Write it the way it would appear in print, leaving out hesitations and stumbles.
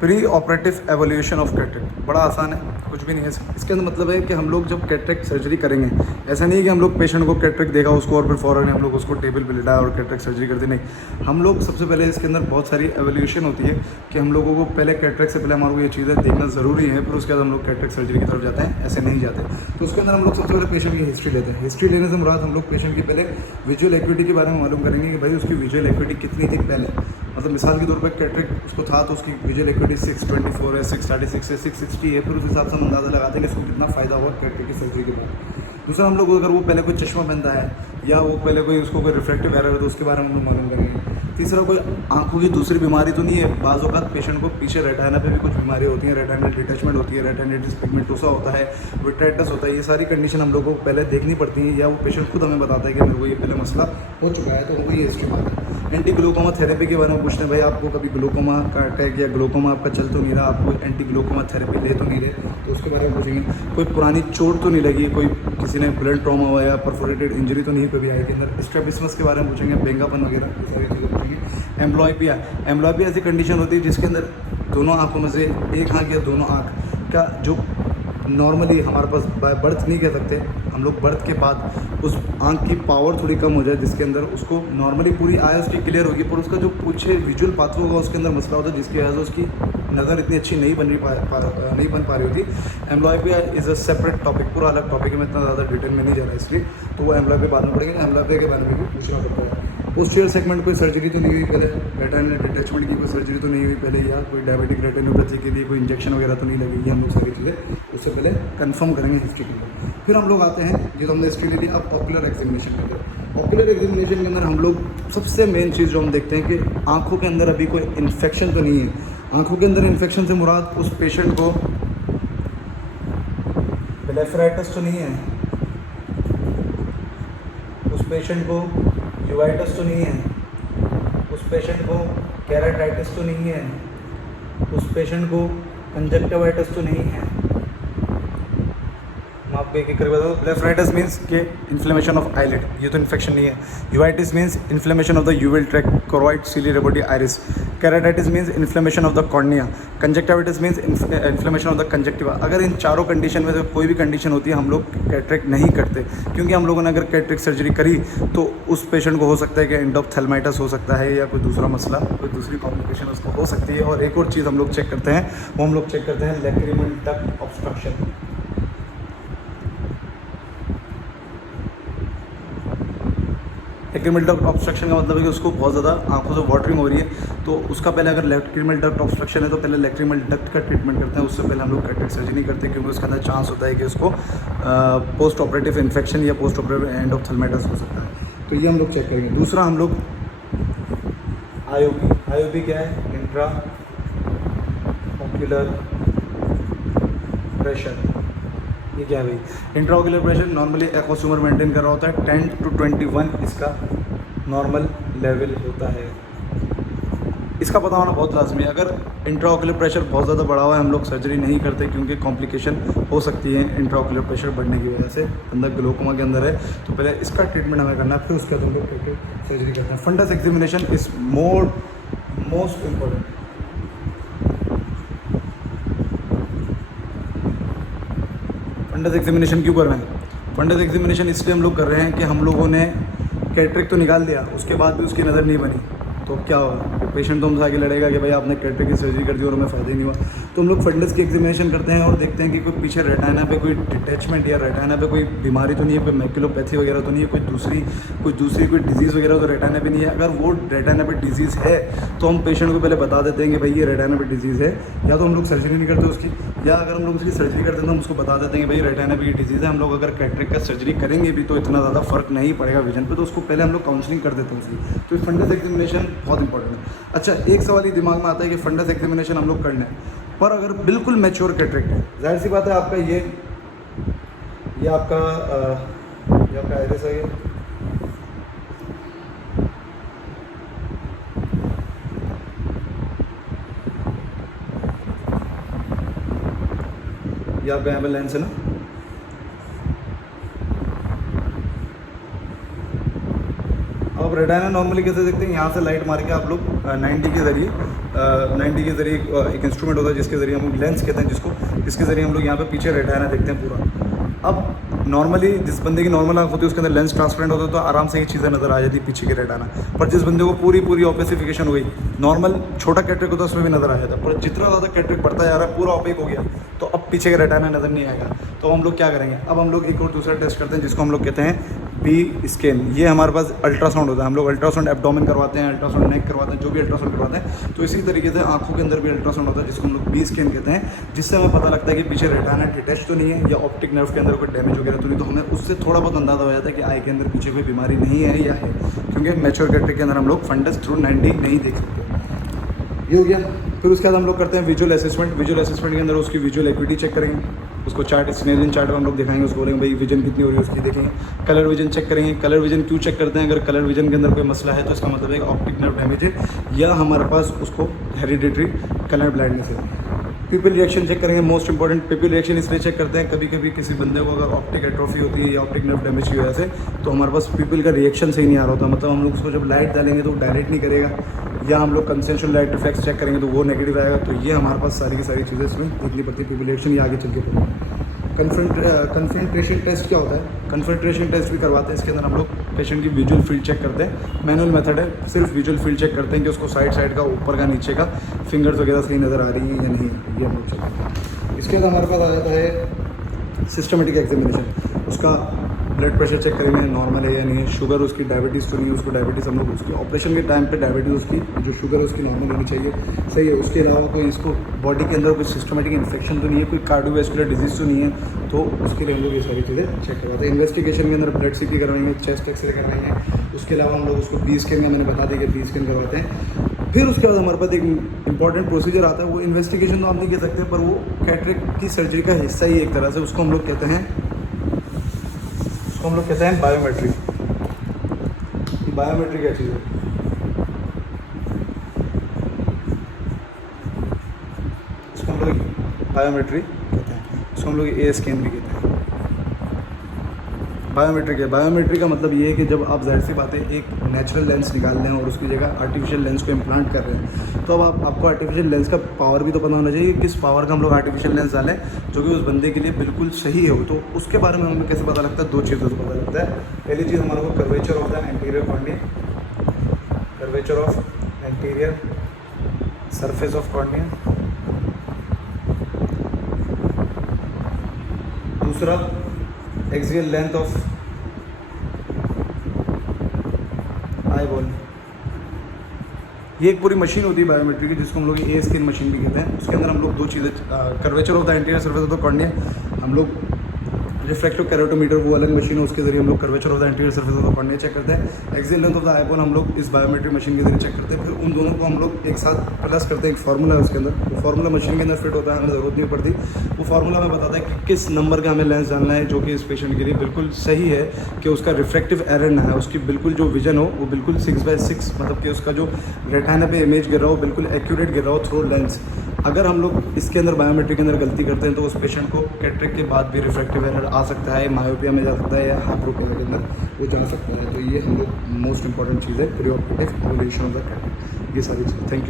Pre operative evolution of cataract, बड़ा आसान है, कुछ भी नहीं है इसके अंदर। मतलब है कि हम लोग जब कैटरेक्ट सर्जरी करेंगे, ऐसा नहीं है कि हम लोग पेशेंट को कैटरेक्ट देखा उसको और फिर फ़ौरन हम लोग उसको टेबल पे लिटाया और कैटरेक्ट सर्जरी कर दी, नहीं। हम लोग सबसे पहले इसके अंदर बहुत सारी एवोल्यूशन होती है कि हम लोगों को पहले कैटरेक्ट से पहले हमारे को ये चीज़ें देखना ज़रूरी है, फिर उसके बाद हम लोग कैटरेक्ट सर्जरी की तरफ जाते हैं, ऐसे नहीं जाते। तो उसके अंदर हम लोग सबसे पहले पेशेंट की हिस्ट्री लेते हैं। हिस्ट्री लेने से मुराद हम लोग पेशेंट की पहले विजुअल एक्यूटी के बारे में मालूम करेंगे कि भाई उसकी विजुअल एक्यूटी कितनी थी पहले। मतलब मिसाल के तौर पर कैटरेक्ट उसको था तो उसकी विजुअल एक्यूटी 624 है, 636 है, 660 है, फिर उस हिसाब से हम अंदाज़ा लगाते हैं कि इसको कितना फ़ायदा हुआ कैटरेक्ट की सर्जरी के बाद। दूसरा, हम लोग अगर वो पहले कोई चश्मा पहनता है या वो पहले कोई उसको कोई रिफ्लेक्टिव एरर है तो उसके बारे में हम लोग मालूम करेंगे। तीसरा, कोई आंखों की दूसरी बीमारी तो नहीं है। बाज़ औक़ात पेशेंट को पीछे रेटाना पे भी कुछ बीमारी होती है, रेटाइनल डिटैचमेंट होती है, रेटाइनिटिस पिगमेंटोसा होता है, विट्राइटिस होता है। ये सारी कंडीशन हम लोग को पहले देखनी पड़ती है या वो पेशेंट खुद हमें बताता है कि मेरे को ये पहले मसला हो चुका है, तो हमको ये हिस्ट्री मांगना है। एंटी ग्लूकोमा थेरेपी के बारे में पूछते हैं, भाई आपको कभी ग्लूकोमा का अटैक या ग्लूकोमा आपका चल तो नहीं रहा, आप कोई एंटी ग्लूकोमा थेरेपी ले तो नहीं रहे, तो उसके बारे में पूछेंगे। कोई पुरानी चोट तो नहीं लगी, कोई किसी ने ब्लड ट्रॉमा हुआ या परफोरेटेड इंजरी तो नहीं कभी आई के अंदर, स्ट्रेबिस्मस के बारे में पूछेंगे, बेंगापन वगैरह, ये सारी चीज़ें पूछेंगे। एम्ब्लॉयपिया ऐसी कंडीशन होती है जिसके अंदर दोनों आँखों में से एक आँख या दोनों आँख का जो नॉर्मली हमारे पास बाय बर्थ नहीं कह सकते हम लोग, बर्थ के बाद उस आँख की पावर थोड़ी कम हो जाए जिसके अंदर उसको नॉर्मली पूरी आय उसकी क्लियर होगी, पर उसका जो पीछे विजुअल पाथवे होगा उसके अंदर मसला होता है जिसकी वजह से उसकी नज़र इतनी अच्छी नहीं बन पा रही होती। एम्ब्लॉयपिया इज़ अ सेपरेट टॉपिक, पूरा अलग टॉपिक है, मैं इतना ज़्यादा डिटेल में नहीं जा रहा इसलिए, तो वो एम्ब्लॉयपिया बाद में पड़ेगी। एम्ब्लॉयपिया के बारे में भी पूछना पड़ता है। पोस्टीरियर सेगमेंट कोई सर्जरी तो नहीं हुई पहले, रेटाइनल डिटैचमेंट की कोई सर्जरी तो नहीं हुई पहले, या कोई डायबिटिक रेटिनोपैथी के लिए कोई इंजेक्शन वगैरह तो नहीं लगी, ये हम लोग सारी चीज़ें उससे पहले कंफर्म करेंगे हिस्ट्री के अंदर। फिर हम लोग आते हैं, ये तो हमने हिस्ट्री ले ली, अब ऑकुलर एग्जामिनेशन के अंदर। ऑकुलर एग्जामिनेशन के अंदर हम लोग सबसे मेन चीज़ जो हम देखते हैं कि आँखों के अंदर अभी कोई इन्फेक्शन तो नहीं है। आँखों के अंदर इन्फेक्शन से मुराद उस पेशेंट को ब्लेफराइटिस तो नहीं है, उस पेशेंट को यूवाइटिस तो नहीं है, उस पेशेंट को केराटाइटिस तो नहीं है, उस पेशेंट को कंजक्टिवाइटिस तो नहीं है। मैं आपको एक एक करके बताऊँ। ब्लेफराइटिस मीन्स के इन्फ्लेमेशन ऑफ आईलिड, ये तो इन्फेक्शन नहीं है। Uveitis means inflammation of the uveal tract, choroid, ciliary, body, iris. Keratitis means inflammation of the cornea. Conjunctivitis means inflammation of the conjunctiva. अगर इन चारों कंडीशन में से कोई भी कंडीशन होती है हम लोग कैटरेक्ट नहीं करते, क्योंकि हम लोगों ने अगर कैटरेक्ट सर्जरी करी तो उस पेशेंट को हो सकता है कि एंडोप्थेल्माइटिस हो सकता है या कोई दूसरा मसला, कोई दूसरी कॉम्प्लिकेशन उसको हो सकती है। और एक और चीज़ हम लोग चेक करते हैं, वो हम लोग चेक करते हैं lacrimal duct obstruction. Lacrimal duct obstruction का मतलब है कि उसको बहुत ज़्यादा आंखों से वाटरिंग हो रही है, तो उसका पहले अगर लैक्रिमल डक्ट ऑब्स्ट्रक्शन है तो पहले लैक्रिमल डक्ट का ट्रीटमेंट करते हैं, उससे पहले हम लोग कैटरेक्ट सर्जरी नहीं करते, क्योंकि उसके अंदर चांस होता है कि उसको पोस्ट ऑपरेटिव इन्फेक्शन या पोस्ट ऑपरेटिव एंडोप्थेल्माइटिस हो सकता है। तो ये हम लोग चेक करेंगे। दूसरा, हम लोग आईओपी क्या है? Intra ocular pressure. ये क्या है भाई? इंट्राओक्यूलर प्रेशर नॉर्मली एक्वास्यूमर मेंटेन कर रहा होता है, 10 to 21 इसका नॉर्मल लेवल होता है। इसका पता होना बहुत लाजमी है। अगर इंट्राओक्यूलर प्रेशर बहुत ज़्यादा बढ़ा हुआ है हम लोग सर्जरी नहीं करते, क्योंकि कॉम्प्लिकेशन हो सकती है इंट्राओक्यूलर प्रेशर बढ़ने की वजह से। अंदर ग्लोकोमा के अंदर है तो पहले इसका ट्रीटमेंट हमें करना है, फिर उसके बाद हम लोग सर्जरी करते हैं। Fundus examination is most important. Fundus examination क्यों कर रहे हैं? फंडस एग्जामिनेशन इसलिए हम लोग कर रहे हैं कि हम लोगों ने कैटरेक्ट तो निकाल दिया, उसके बाद भी उसकी नज़र नहीं बनी, तो क्या होगा? पेशेंट तो हमसे आगे लड़ेगा कि भाई आपने कैटरेक्ट की सर्जरी कर दी और हमें फ़ायदा ही नहीं हुआ। तो हम लोग फंडस की एग्जामिनेशन करते हैं और देखते हैं कि कोई पीछे रेटाइना पे कोई डिटैचमेंट या रेटाइना पे कोई बीमारी तो नहीं है, कोई मैक्युलोपैथी वगैरह तो नहीं है, कोई दूसरी कोई डिजीज़ वगैरह तो रेटाइना पे नहीं है। अगर वो रेटाइना पे डिजीज़ है तो हम पेशेंट को पहले बता देते हैं कि भाई ये रेटाइना पे डिजीज़ है, या तो हम लोग सर्जरी नहीं करते उसकी, या अगर हम लोग उसकी सर्जरी करते हैं तो हम उसको बता देते हैं कि भाई रेटाइना पे ये डिजीज़ है। हम लोग अगर कैटरेक्ट का सर्जरी करेंगे भी तो इतना ज़्यादा फर्क नहीं पड़ेगा विजन पे, तो उसको पहले हम लोग काउंसलिंग कर देते हैं उसकी। तो फंडस एग्जामिनेशन बहुत इंपॉर्टेंट है। अच्छा, एक सवाल ही दिमाग में आता है कि फंडस एग्जामिनेशन हम लोग कर लें, पर अगर बिल्कुल मैच्योर कैटरेक्ट है, जाहिर सी बात है आपका ये आपका आइरिस है, ये आपका यहाँ पे लेंस है ना, अब अब रेटाना नॉर्मली कैसे देखते हैं, यहाँ से लाइट मार के आप लोग 90 के ज़रिए एक इंस्ट्रूमेंट होता है जिसके ज़रिए हम लोग लेंस कहते हैं जिसको, इसके ज़रिए हम लोग यहाँ पे पीछे रेटाना देखते हैं पूरा। अब नॉर्मली जिस बंदे की नॉर्मल आँख होती है उसके अंदर लेंस ट्रांसपेरेंट होता है तो आराम से ये चीज़ें नज़र आ जाती है पीछे की रेटाना। पर जिस बंदे को पूरी ऑपेसिफिकेशन हो गई, नॉर्मल छोटा कैटरेक्ट होता है उसमें भी नज़र आ जाता है, पर जितना ज़्यादा कैटरेक्ट बढ़ता जा रहा है पूरा ऑपेक हो गया तो अब पीछे का रेटाना नज़र नहीं आएगा। तो हम लोग क्या करेंगे, अब हम लोग एक और दूसरा टेस्ट करते हैं जिसको हम लोग कहते हैं बी स्कैन। ये हमारे पास अल्ट्रासाउंड होता है, हम लोग अल्ट्रासाउंड एब्डोमेन करवाते हैं, अल्ट्रासाउंड नेक करवाते हैं, जो भी अल्ट्रासाउंड करवाते हैं। तो इसी तरीके से आंखों के अंदर भी अल्ट्रासाउंड होता है जिसको हम लोग बी स्कैन कहते हैं, जिससे हमें पता लगता है कि पीछे रेटाना डिटैच तो नहीं है या ऑप्टिक नर्व के अंदर कोई डैमेज वगैरह तो नहीं, तो हमें उससे थोड़ा बहुत अंदाजा हो जाता है कि आई के अंदर पीछे कोई बीमारी नहीं है या है, क्योंकि मैच्योर कैटरेक्ट के अंदर हम लोग फंडस थ्रू 90 नहीं देख सकते। ये हो गया। फिर उसके बाद हम लोग करते हैं विजुअल असेसमेंट। विजुअल असेसमेंट के अंदर उसकी विजुअल एक्यूटी चेक करेंगे, उसको चार्ट स्नेलियन चार्ट में हम लोग दिखाएंगे, उसको बोलेंगे भाई विजन कितनी हो रही है उसकी देखेंगे। कलर विजन चेक करेंगे। कलर विजन क्यों चेक करते हैं, अगर कलर विजन के अंदर कोई मसला है तो इसका मतलब है ऑप्टिक नर्व डैमेज है या हमारे पास उसको हेरिडिटरी कलर ब्लाइंडनेस है। पीपल रिएक्शन चेक करेंगे, मोस्ट इंपॉर्टेंट। पीपल रिएक्शन इसलिए चेक करते हैं, कभी कभी किसी बंदे को अगर ऑप्टिक एट्रोफी होती है या ऑप्टिक नर्व डैमेज की वजह से तो हमारे पास पीपल का रिएक्शन सही नहीं आ रहा होता, मतलब हम लोग उसको जब लाइट डालेंगे तो वो डायरेक्ट नहीं करेगा, या हम लोग कंसेंशनल लाइट रिफ्लेक्स चेक करेंगे तो वो नेगेटिव आएगा। तो ये हमारे पास सारी की सारी चीज़ें इसमें देखनी पड़ती है। पीपल रिएक्शन ये आगे चल के पड़ेगा। कन्फ्रंट्रेशन टेस्ट क्या होता है, कन्फ्रंट्रेशन टेस्ट भी करवाते हैं। इसके अंदर हम लोग पेशेंट की विजुअल फील्ड चेक करते हैं, मैनुअल मेथड है, सिर्फ विजुअल फील्ड चेक करते हैं कि उसको साइड का, ऊपर का, नीचे का, फिंगर्स वगैरह सही नज़र आ रही है या नहीं, ये हम लोग चेक करते हैं। इसके बाद हमारे पास आ जाता है सिस्टमेटिक एग्जामिनेशन। उसका ब्लड प्रेशर चेक करेंगे नॉर्मल है या नहीं है, शुगर उसकी, डायबिटीज़ तो नहीं है उसको, डायबिटीज़ हम लोग उसकी ऑपरेशन के टाइम पे डायबिटीज़ उसकी जो शुगर है उसकी नॉर्मल होनी चाहिए, सही है। उसके अलावा कोई इसको बॉडी के अंदर कोई सिस्टमेटिक इन्फेक्शन तो नहीं है, कोई कार्डियोवैस्कुलर डिजीज़ तो नहीं है, तो उसके लिए हम लोग ये सारी चीज़ें चेक करवाते हैं। इन्वेस्टिगेशन के अंदर ब्लड सीटी करवाएंगे, चेस्ट एक्सरे करवाएंगे। उसके अलावा हम लोग उसको बी स्कैन का मैंने बता दिया कि बी स्कैन करवाते हैं। फिर उसके बाद हमारे पास एक इंपॉर्टेंट प्रोसीजर आता है, वो इन्वेस्टिगेशन तो आप नहीं कह सकते पर वो कैटरेक्ट की सर्जरी का हिस्सा ही एक तरह से, उसको हम लोग कहते हैं बायोमेट्री। बायोमेट्री क्या चीज़ है, उसको हम लोग बायोमेट्री कहते हैं, उसको हम लोग ए स्कैन भी कहते हैं। बायोमेट्री का मतलब ये है कि जब आप जाहिर सी बात है एक नेचुरल लेंस निकाल रहे हैं और उसकी जगह आर्टिफिशियल लेंस को इम्प्लांट कर रहे हैं, तो अब आपको आर्टिफिशियल लेंस का पावर भी तो पता होना चाहिए, किस पावर का हम लोग आर्टिफिशियल लेंस डालें जो कि उस बंदे के लिए बिल्कुल सही हो। तो उसके बारे में हमें कैसे पता लगता है, दो चीज़ों से पता लगता है। पहली चीज़ हमारे को curvature of the anterior cornea, curvature of anterior surface of cornea. दूसरा axial length of eyeball. ये एक पूरी मशीन होती है बायोमेट्री की जिसको हम लोग ए स्कैन मशीन भी कहते हैं। उसके अंदर हम लोग दो चीज़ें, curvature of the anterior surface of the cornea, हम लोग रिफ्रैक्टिव कैरोटोमीटर वो अलग मशीन है, उसके जरिए हम लोग curvature of the anterior surface of the cornea check करते हैं। Axial length of the eyeball हम लोग इस बायोमेट्रिक मशीन के जरिए चेक करते हैं। फिर उन दोनों को हम लोग एक साथ प्लस करते हैं, एक फार्मूला है उसके अंदर, वो फार्मूला मशीन के अंदर फिट होता है, हमें ज़रूरत नहीं पड़ती। वो फार्मूला हमें बताता है कि किस नंबर का हमें लेंस डालना है जो कि इस पेशेंट के लिए बिल्कुल सही है, कि उसका रिफ्रैक्टिव एरर ना है, उसकी बिल्कुल जो विजन हो वो बिल्कुल 6/6, मतलब कि उसका जो रेटिना पे इमेज गिर रहा हो बिल्कुल एक्यूरेट गिर रहा हो थ्रू लेंस। अगर हम लोग इसके अंदर बायोमेट्रिक के अंदर गलती करते हैं तो उस पेशेंट को कैटरेक्ट के बाद भी रिफ्रैक्टिव एरर आ सकता है, मायोपिया में जा सकता है या हाइड्रोपिया के अंदर वो जा सकता है। तो ये हम लोग मोस्ट इंपॉर्टेंट चीज़ है pre operative evaluation of the cataract, ये सारी चीज़। Thank you.